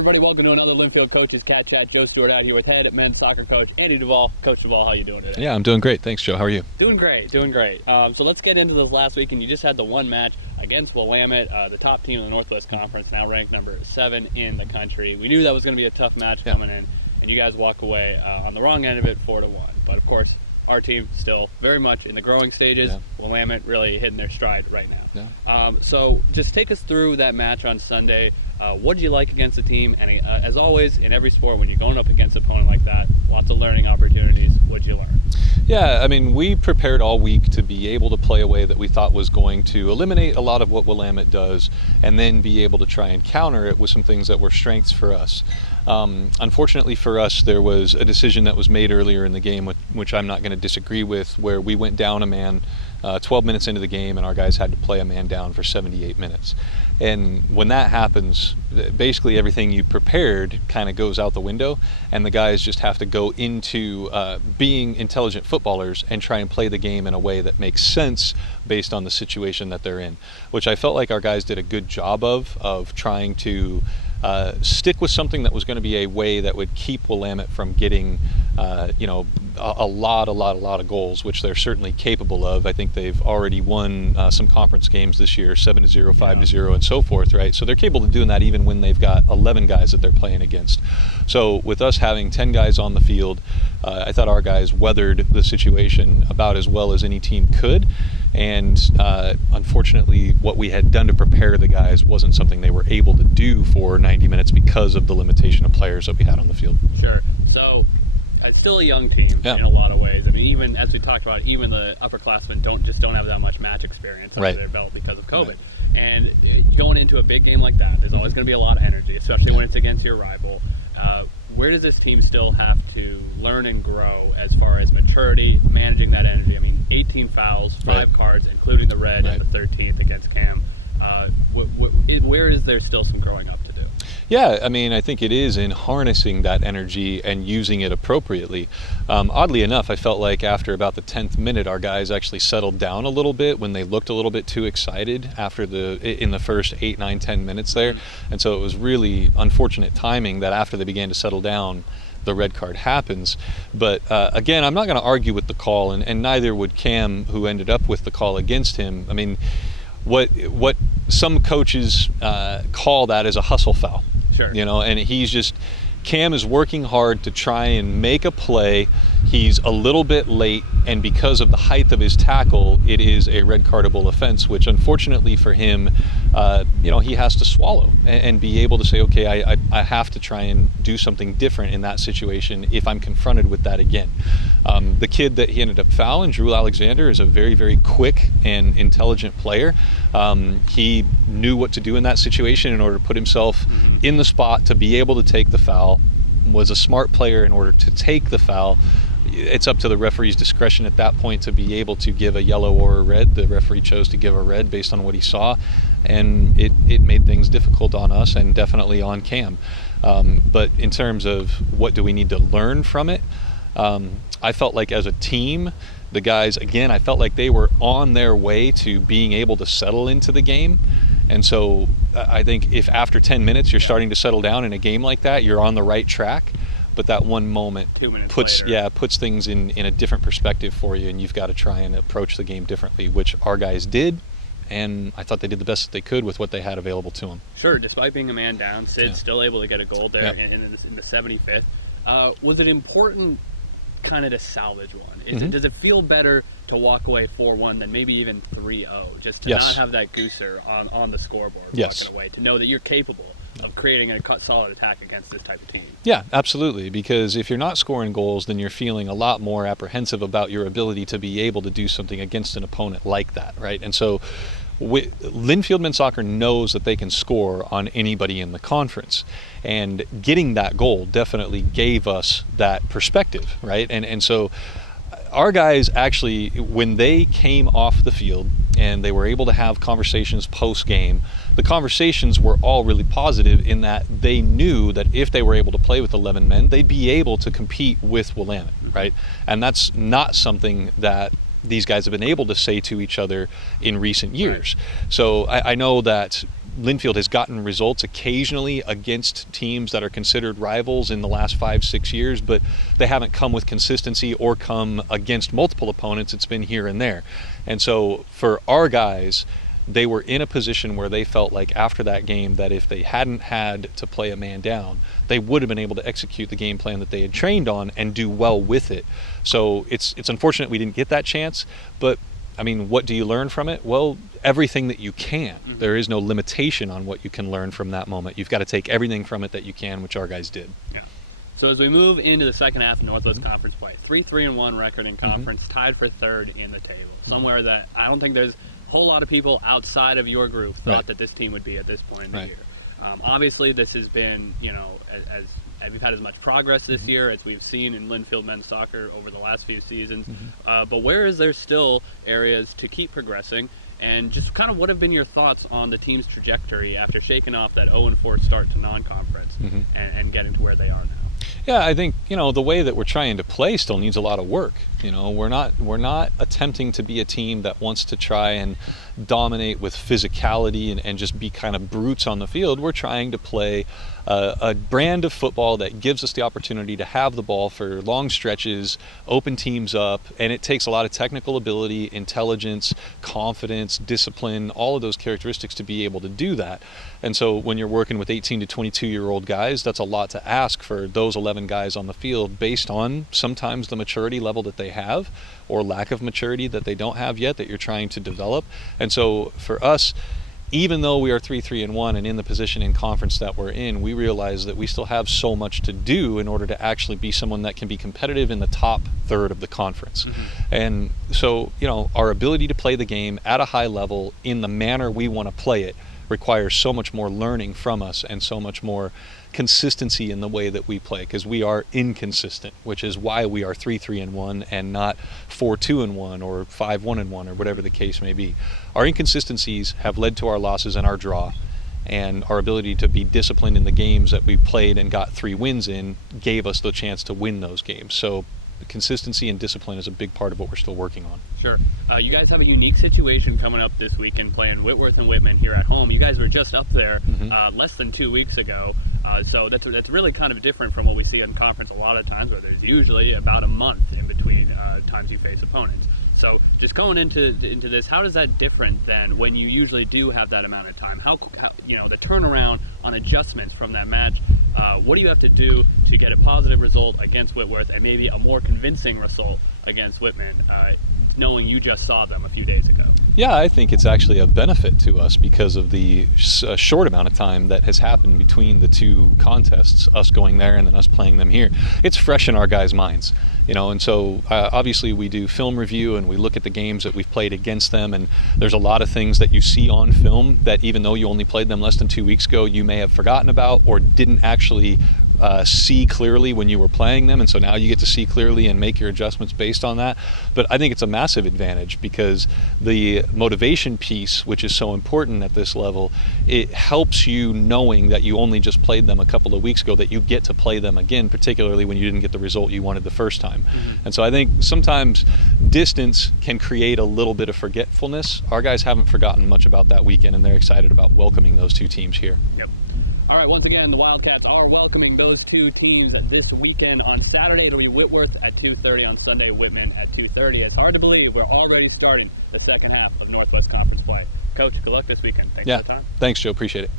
everybody. Welcome to another Linfield Coaches CatChat. Joe Stewart out here with head men's soccer coach Andy Duvall. Coach Duvall, how you doing today? Yeah, I'm doing great. Thanks, Joe. How are you? Doing great, doing great. So let's get into this last week, and you just had the one match against Willamette, the top team in the Northwest Conference, now ranked number 7 in the country. We knew that was going to be a tough match coming in, and you guys walk away on the wrong end of it, 4-1. But of course, our team still very much in the growing stages. Willamette really hitting their stride right now. So just take us through that match on Sunday. What did you like against the team? And as always, in every sport, when you're going up against an opponent like that, lots of learning opportunities. What did you learn? Yeah, I mean, we prepared all week to be able to play a way that we thought was going to eliminate a lot of what Willamette does, and then be able to try and counter it with some things that were strengths for us. Unfortunately for us, there was a decision that was made earlier in the game, which I'm not going to disagree with, where we went down a man 12 minutes into the game, and our guys had to play a man down for 78 minutes. And when that happens, basically everything you prepared kind of goes out the window, and the guys just have to go into being intelligent footballers and try and play the game in a way that makes sense based on the situation that they're in, which I felt like our guys did a good job of trying to stick with something that was going to be a way that would keep Willamette from getting, a lot of goals, which they're certainly capable of. I think they've already won some conference games this year, 7-0, 5-0, and so forth, right? So they're capable of doing that even when they've got 11 guys that they're playing against. So with us having 10 guys on the field, I thought our guys weathered the situation about as well as any team could. And unfortunately, what we had done to prepare the guys wasn't something they were able to do for 90 minutes because of the limitation of players that we had on the field. Sure. So it's still a young team in a lot of ways. I mean, even as we talked about, even the upperclassmen don't have that much match experience under their belt because of COVID. And going into a big game like that, there's always going to be a lot of energy, especially when it's against your rival. Where does this team still have to learn and grow as far as maturity, managing that energy? I mean, 18 fouls, 5 cards, including the red and the 13th against Cam. Where is there still some growing up to do? Yeah, I mean, I think it is in harnessing that energy and using it appropriately. Oddly enough, I felt like after about the 10th minute, our guys actually settled down a little bit when they looked a little bit too excited in the first 8, 9, 10 minutes there. And so it was really unfortunate timing that after they began to settle down, the red card happens. But again, I'm not going to argue with the call, and neither would Cam, who ended up with the call against him. I mean, what some coaches call that is a hustle foul. Sure. And Cam is working hard to try and make a play. He's a little bit late, and because of the height of his tackle, it is a red cardable offense, which unfortunately for him, he has to swallow and be able to say, okay, I have to try and do something different in that situation if I'm confronted with that again. The kid that he ended up fouling, Drew Alexander, is a very, very quick and intelligent player. He knew what to do in that situation in order to put himself in the spot to be able to take the foul, was a smart player in order to take the foul. It's up to the referee's discretion at that point to be able to give a yellow or a red. The referee chose to give a red based on what he saw, and it made things difficult on us and definitely on Cam. But in terms of what do we need to learn from it, I felt like as a team, the guys, again, I felt like they were on their way to being able to settle into the game. And so I think if after 10 minutes you're starting to settle down in a game like that, you're on the right track. But that one moment 2 minutes puts things in a different perspective for you, and you've got to try and approach the game differently, which our guys did. And I thought they did the best that they could with what they had available to them. Sure, despite being a man down, Sid's still able to get a goal there in the 75th. Was it important kind of to salvage one? Does it feel better to walk away 4-1 than maybe even 3-0, just to not have that gooser on the scoreboard walking away, to know that you're capable of creating a solid attack against this type of team? Yeah, absolutely, because if you're not scoring goals, then you're feeling a lot more apprehensive about your ability to be able to do something against an opponent like that, right? And so Linfield men's soccer knows that they can score on anybody in the conference, and getting that goal definitely gave us that perspective, right? And so our guys actually, when they came off the field and they were able to have conversations post-game, the conversations were all really positive in that they knew that if they were able to play with 11 men, they'd be able to compete with Willamette, right? And that's not something that these guys have been able to say to each other in recent years. So I know that Linfield has gotten results occasionally against teams that are considered rivals in the last 5-6 years, but they haven't come with consistency or come against multiple opponents. It's been here and there. And so for our guys, they were in a position where they felt like after that game that if they hadn't had to play a man down, they would have been able to execute the game plan that they had trained on and do well with it. So it's unfortunate we didn't get that chance, but I mean, what do you learn from it? Well, everything that you can. Mm-hmm. There is no limitation on what you can learn from that moment. You've got to take everything from it that you can, which our guys did. Yeah. So as we move into the second half of Northwest Conference play, 3-3-1 record in conference, tied for third in the table. Somewhere that I don't think there's a whole lot of people outside of your group thought that this team would be at this point in the year. Obviously, this has been, as we've had as much progress this year as we've seen in Linfield men's soccer over the last few seasons. But where is there still areas to keep progressing? And just kind of what have been your thoughts on the team's trajectory after shaking off that 0-4 start to non-conference and getting to where they are now? Yeah, I think, the way that we're trying to play still needs a lot of work. We're not attempting to be a team that wants to try and dominate with physicality and just be kind of brutes on the field. We're trying to play a brand of football that gives us the opportunity to have the ball for long stretches, open teams up, and it takes a lot of technical ability, intelligence, confidence, discipline, all of those characteristics to be able to do that. And so when you're working with 18 to 22-year-old guys, that's a lot to ask for those 11 guys on the field based on sometimes the maturity level that they have or lack of maturity that they don't have yet that you're trying to develop. And so for us, even though we are 3-3-1 and in the position in conference that we're in, we realize that we still have so much to do in order to actually be someone that can be competitive in the top third of the conference. And so, our ability to play the game at a high level in the manner we want to play it requires so much more learning from us and so much more consistency in the way that we play, because we are inconsistent, which is why we are 3-3-1 and not 4-2-1 or 5-1-1 or whatever the case may be. Our inconsistencies have led to our losses and our draw, and our ability to be disciplined in the games that we played and got 3 wins in gave us the chance to win those games. So consistency and discipline is a big part of what we're still working on. Sure. You guys have a unique situation coming up this weekend playing Whitworth and Whitman here at home. You guys were just up there less than 2 weeks ago, so that's really kind of different from what we see in conference a lot of times, where there's usually about a month in between times you face opponents. So just going into this, how is that different than when you usually do have that amount of time? How the turnaround on adjustments from that match, what do you have to do to get a positive result against Whitworth and maybe a more convincing result against Whitman, knowing you just saw them a few days ago? Yeah, I think it's actually a benefit to us because of the short amount of time that has happened between the two contests, us going there and then us playing them here. It's fresh in our guys' minds, and so obviously we do film review and we look at the games that we've played against them, and there's a lot of things that you see on film that even though you only played them less than 2 weeks ago, you may have forgotten about or didn't actually see clearly when you were playing them, and so now you get to see clearly and make your adjustments based on that. But I think it's a massive advantage because the motivation piece, which is so important at this level, it helps you knowing that you only just played them a couple of weeks ago, that you get to play them again, particularly when you didn't get the result you wanted the first time. And so I think sometimes distance can create a little bit of forgetfulness. Our guys haven't forgotten much about that weekend, and they're excited about welcoming those two teams here. Yep. All right, once again, the Wildcats are welcoming those two teams this weekend. On Saturday, it'll be Whitworth at 2:30. On Sunday, Whitman at 2:30. It's hard to believe we're already starting the second half of Northwest Conference play. Coach, good luck this weekend. Thanks for the time. Thanks, Joe. Appreciate it.